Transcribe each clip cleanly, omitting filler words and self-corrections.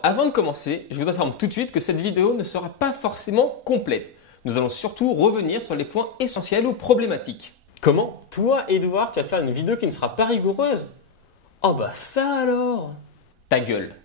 Avant de commencer, je vous informe tout de suite que cette vidéo ne sera pas forcément complète. Nous allons surtout revenir sur les points essentiels ou problématiques. Comment? Toi, Edouard, tu vas faire une vidéo qui ne sera pas rigoureuse? Oh bah ça alors! Ta gueule.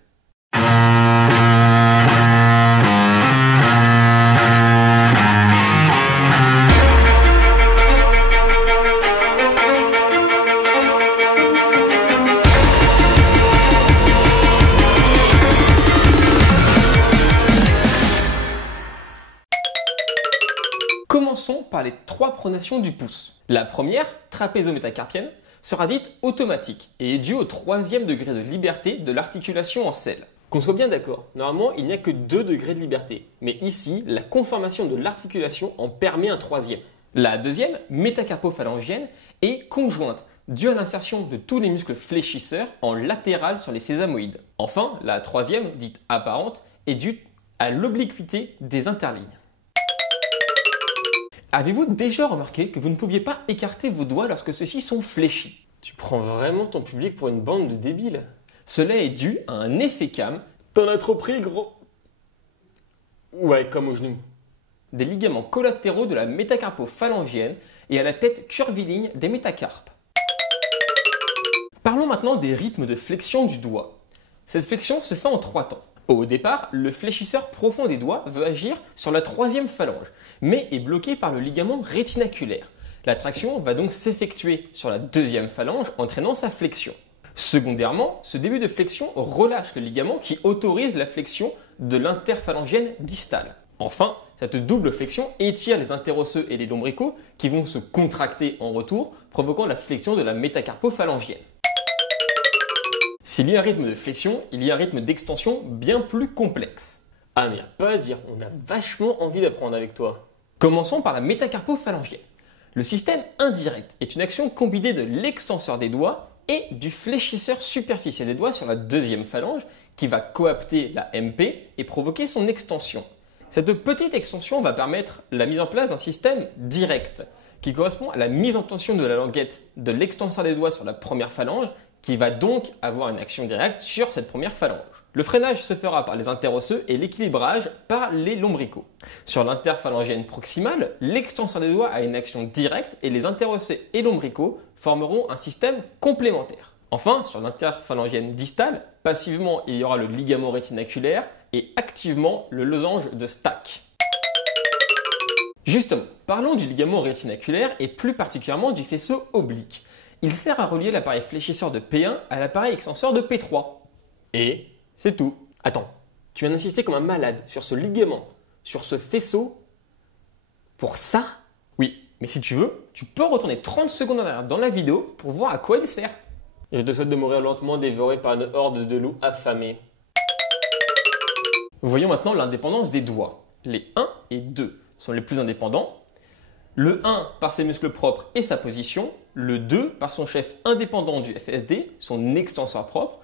Commençons par les trois pronations du pouce. La première, trapézo-métacarpienne, sera dite automatique et est due au troisième degré de liberté de l'articulation en selle. Qu'on soit bien d'accord, normalement il n'y a que 2 degrés de liberté, mais ici la conformation de l'articulation en permet un troisième. La deuxième, métacarpophalangienne, est conjointe, due à l'insertion de tous les muscles fléchisseurs en latéral sur les sésamoïdes. Enfin, la troisième, dite apparente, est due à l'obliquité des interlignes. Avez-vous déjà remarqué que vous ne pouviez pas écarter vos doigts lorsque ceux-ci sont fléchis? Tu prends vraiment ton public pour une bande de débiles? Cela est dû à un effet cam. T'en as trop pris, gros? Ouais, comme au genou. Des ligaments collatéraux de la métacarpophalangienne et à la tête curviligne des métacarpes. Parlons maintenant des rythmes de flexion du doigt. Cette flexion se fait en 3 temps. Au départ, le fléchisseur profond des doigts veut agir sur la troisième phalange, mais est bloqué par le ligament rétinaculaire. La traction va donc s'effectuer sur la deuxième phalange, entraînant sa flexion. Secondairement, ce début de flexion relâche le ligament qui autorise la flexion de l'interphalangienne distale. Enfin, cette double flexion étire les interosseux et les lombricaux qui vont se contracter en retour, provoquant la flexion de la métacarpophalangienne. S'il y a un rythme de flexion, il y a un rythme d'extension bien plus complexe. Ah mais y a pas à dire, on a vachement envie d'apprendre avec toi. Commençons par la métacarpophalangienne. Le système indirect est une action combinée de l'extenseur des doigts et du fléchisseur superficiel des doigts sur la deuxième phalange qui va coapter la MP et provoquer son extension. Cette petite extension va permettre la mise en place d'un système direct qui correspond à la mise en tension de la languette de l'extenseur des doigts sur la première phalange qui va donc avoir une action directe sur cette première phalange. Le freinage se fera par les interosseux et l'équilibrage par les lombricaux. Sur l'interphalangienne proximale, l'extenseur des doigts a une action directe et les interosseux et lombricaux formeront un système complémentaire. Enfin, sur l'interphalangienne distale, passivement il y aura le ligament rétinaculaire et activement le losange de Stack. Justement, parlons du ligament rétinaculaire et plus particulièrement du faisceau oblique. Il sert à relier l'appareil fléchisseur de P1 à l'appareil extenseur de P3. Et c'est tout. attends, tu viens d'insister comme un malade sur ce ligament, sur ce faisceau, pour ça? Oui, mais si tu veux, tu peux retourner 30 secondes en arrière dans la vidéo pour voir à quoi il sert. Je te souhaite de mourir lentement dévoré par une horde de loups affamés. Voyons maintenant l'indépendance des doigts. Les 1 et 2 sont les plus indépendants. Le 1 par ses muscles propres et sa position. Le 2 par son chef indépendant du FSD, son extenseur propre.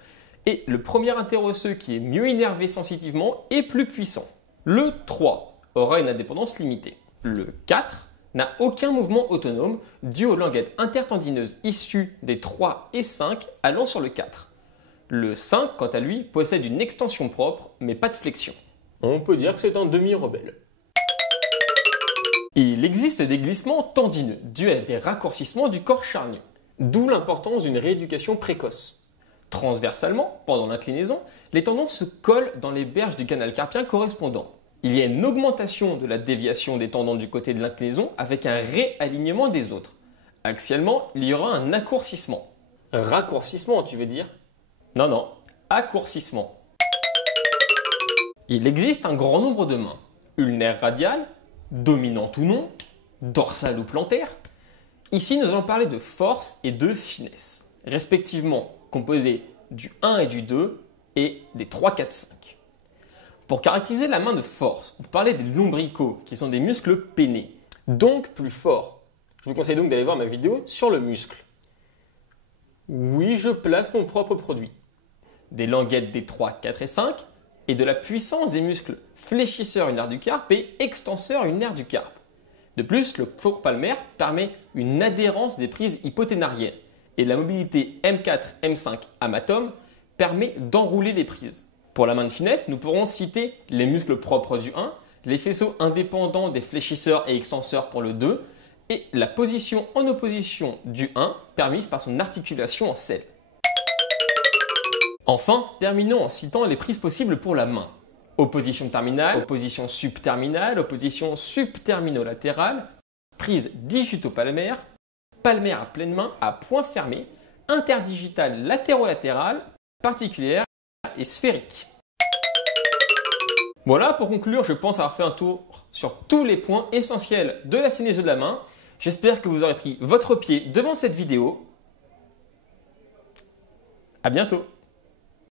Et le premier interosseux qui est mieux innervé sensitivement et plus puissant. Le 3 aura une indépendance limitée. Le 4 n'a aucun mouvement autonome dû aux languettes intertendineuses issues des 3 et 5 allant sur le 4. Le 5, quant à lui, possède une extension propre mais pas de flexion. On peut dire que c'est un demi-rebelle. Il existe des glissements tendineux dus à des raccourcissements du corps charnu, d'où l'importance d'une rééducation précoce. Transversalement, pendant l'inclinaison, les tendons se collent dans les berges du canal carpien correspondant. Il y a une augmentation de la déviation des tendons du côté de l'inclinaison avec un réalignement des autres. Axialement, il y aura un accourcissement. Raccourcissement, tu veux dire? Non, accourcissement. Il existe un grand nombre de mains, ulnaire radiale, dominante ou non, dorsale ou plantaire. Ici, nous allons parler de force et de finesse, respectivement composées du 1 et du 2 et des 3, 4, 5. Pour caractériser la main de force, on peut parler des lombricaux, qui sont des muscles peinés, donc plus forts. Je vous conseille donc d'aller voir ma vidéo sur le muscle. Oui, je place mon propre produit. Des languettes des 3, 4 et 5, et de la puissance des muscles fléchisseurs ulnaires du carpe et extenseurs ulnaires du carpe. De plus, le cours palmaire permet une adhérence des prises hypoténariennes et la mobilité M4-M5 amatome permet d'enrouler les prises. Pour la main de finesse, nous pourrons citer les muscles propres du 1, les faisceaux indépendants des fléchisseurs et extenseurs pour le 2, et la position en opposition du 1 permise par son articulation en selle. Enfin, terminons en citant les prises possibles pour la main. Opposition terminale, opposition subterminale, opposition subtermino-latérale, prise digitopalmaire, palmaire à pleine main, à point fermé, interdigitale latéro-latérale, particulière et sphérique. Voilà, pour conclure, je pense avoir fait un tour sur tous les points essentiels de la synésie de la main. J'espère que vous aurez pris votre pied devant cette vidéo. À bientôt!